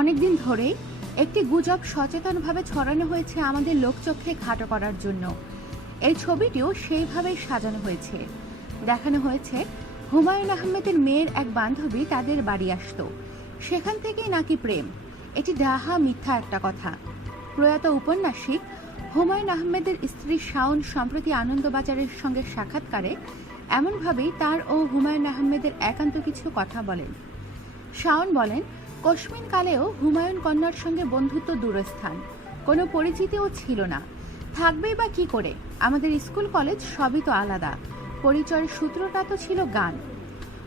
অনেকদিন ধরেই একটি গুজব সচেতনভাবে ছড়ানো হয়েছে আমাদের লোকচক্ষে খাটো করার জন্য। এই ছবিটিও সেইভাবেই সাজানো হয়েছে। দেখানো হয়েছে, হুমায়ুন আহমেদের মেয়ের এক বান্ধবী তাদের বাড়ি আসতো। সেখান থেকেই নাকি প্রেম। এটি ডাহা মিথ্যা একটা কথা। প্রয়াত উপন্যাসিক হুমায়ুন আহমেদের স্ত্রী শাওন সম্প্রতি আনন্দবাজারের সঙ্গে সাক্ষাৎকারে এমনভাবেই তার ও হুমায়ুন আহমেদের একান্ত কিছু কথা বলেন। শাওন বলেন কশ্মিন কালেও হুমায়ুন কন্যার সঙ্গে বন্ধুত্ব দূরস্থান। কোনো পরিচিতিও ছিল না। থাকবেই বা কি করে? আমাদের স্কুল, কলেজ সবই তো আলাদা। পরিচয়ের সূত্রটা তো ছিল গান।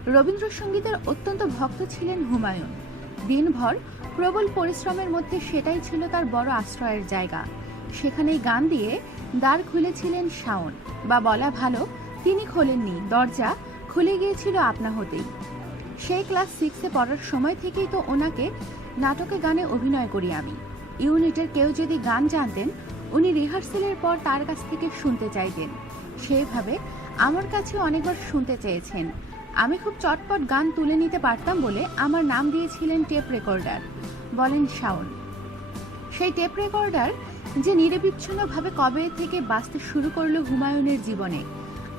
রবীন্দ্রসঙ্গীতের অত্যন্ত ভক্ত ছিলেন হুমায়ুন। দিনভর প্রবল পরিশ্রমের মধ্যে সেটাই ছিল তার বড় আশ্রয়ের জায়গা। সেখানেই গান দিয়ে দ্বার খুলেছিলেন শাওন। বা বলা ভালো, তিনি খোলেননি। দরজা খুলে গিয়েছিল আপনা হতেই। সেই ক্লাস সিক্সে পড়ার সময় থেকেই তো ওনাকে নাটকে গানে অভিনয় করি আমি। ইউনিটের কেউ যদি গান জানতেন, উনি রিহার্সেলের পর তার কাছ থেকে শুনতে চাইতেন। সেইভাবে আমার কাছে অনেকবার শুনতে চেয়েছেন। আমি খুব চটপট গান তুলে নিতে পারতাম বলে আমার নাম দিয়েছিলেন টেপ রেকর্ডার। বলেন শাওন। সেই টেপ রেকর্ডার যে নিরবিচ্ছিন্নভাবে কবে থেকে বাঁচতে শুরু করল হুমায়ুনের জীবনে,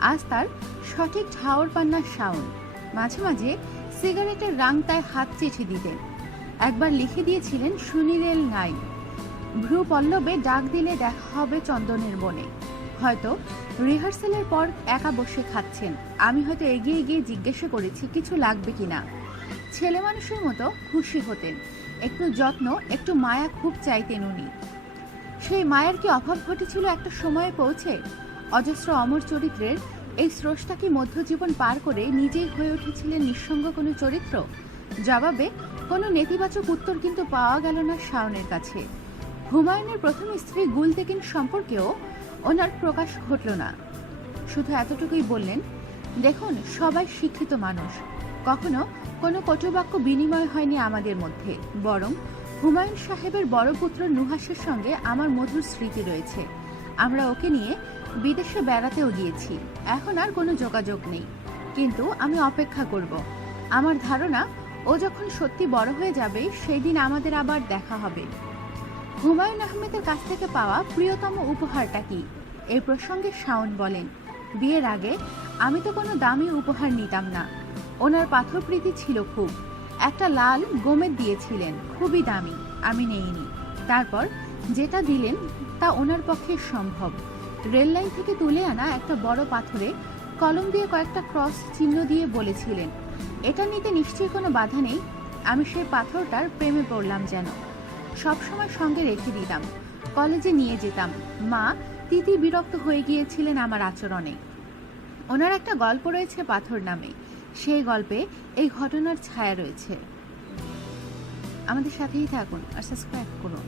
আজ তার সঠিক ঠাওর পান্নার শাওন। মাঝে মাঝে সিগারেটের রাংতায় হাত চিঠি দিতেন। একবার লিখে দিয়েছিলেন সুনীলের নাই ভ্রু পল্লবে ডাক দিলে দেখা হবে চন্দনের বনে। হয়তো রিহার্সেলের পর একা বসে খাচ্ছেন। আমি হয়তো এগিয়ে গিয়ে জিজ্ঞাসা করেছি, কিছু লাগবে কিনা ছেলে মানুষের মতো খুশি হতেন। একটু যত্ন, একটু মায়া খুব চাইতেন উনি। সেই মায়ের কি অভাব ঘটেছিল একটা সময়ে পৌঁছে? অজস্র অমর চরিত্রের এই স্রষ্টা কি মধ্যজীবন পার করে নিজেই হয়ে উঠেছিলেন নিঃসঙ্গ কোনো চরিত্র? জবাবে, কোনো নেতিবাচক উত্তর কিন্তু পাওয়া গেল না শাওনের কাছে। হুমায়ুনের প্রথম স্ত্রী গুলতেকিন সম্পর্কেও ওনার প্রকাশ ঘটল না। শুধু এতটুকুই বললেন, দেখুন, সবাই শিক্ষিত মানুষ। কখনো কোনো কটুবাক্য বিনিময় হয়নি আমাদের মধ্যে। বরং হুমায়ুন সাহেবের বড় পুত্র নুহাসের সঙ্গে আমার মধুর স্মৃতি রয়েছে। আমরা ওকে নিয়ে বিদেশে বেড়াতেও গিয়েছি। এখন আর কোনো যোগাযোগ নেই। কিন্তু আমি অপেক্ষা করব। আমার ধারণা, ও যখন সত্যি বড় হয়ে যাবে সেই দিন আমাদের আবার দেখা হবে। হুমায়ুন আহমেদের কাছ থেকে পাওয়া প্রিয়তম উপহারটা কি? এই প্রসঙ্গে শাওন বলেন, বিয়ের আগে আমি তো কোনো দামি উপহার নিতাম না। ওনার পাথর প্রীতি ছিল খুব। একটা লাল গোমেদ দিয়েছিলেন, খুবই দামি, আমি নেইনি। তারপর যেটা দিলেন, তা ওনার পক্ষে সম্ভব। রেল লাইন থেকে তুলে আনা একটা বড় পাথরে কলম দিয়ে কয়েকটা ক্রস চিহ্ন দিয়ে বলেছিলেন, এটা নিতে নিশ্চয়ই কোনো বাধা নেই। আমি সেই পাথরটার প্রেমে পড়লাম যেন। সবসময় সঙ্গে রেখে দিতাম। কলেজে নিয়ে যেতাম। মা তিতি বিরক্ত হয়ে গিয়েছিলেন আমার আচরণে। ওনার একটা গল্প রয়েছে পাথর নামে। সেই গল্পে এই ঘটনার ছায়া রয়েছে। আমাদের সাথেই থাকুন আর সাবস্ক্রাইব করুন।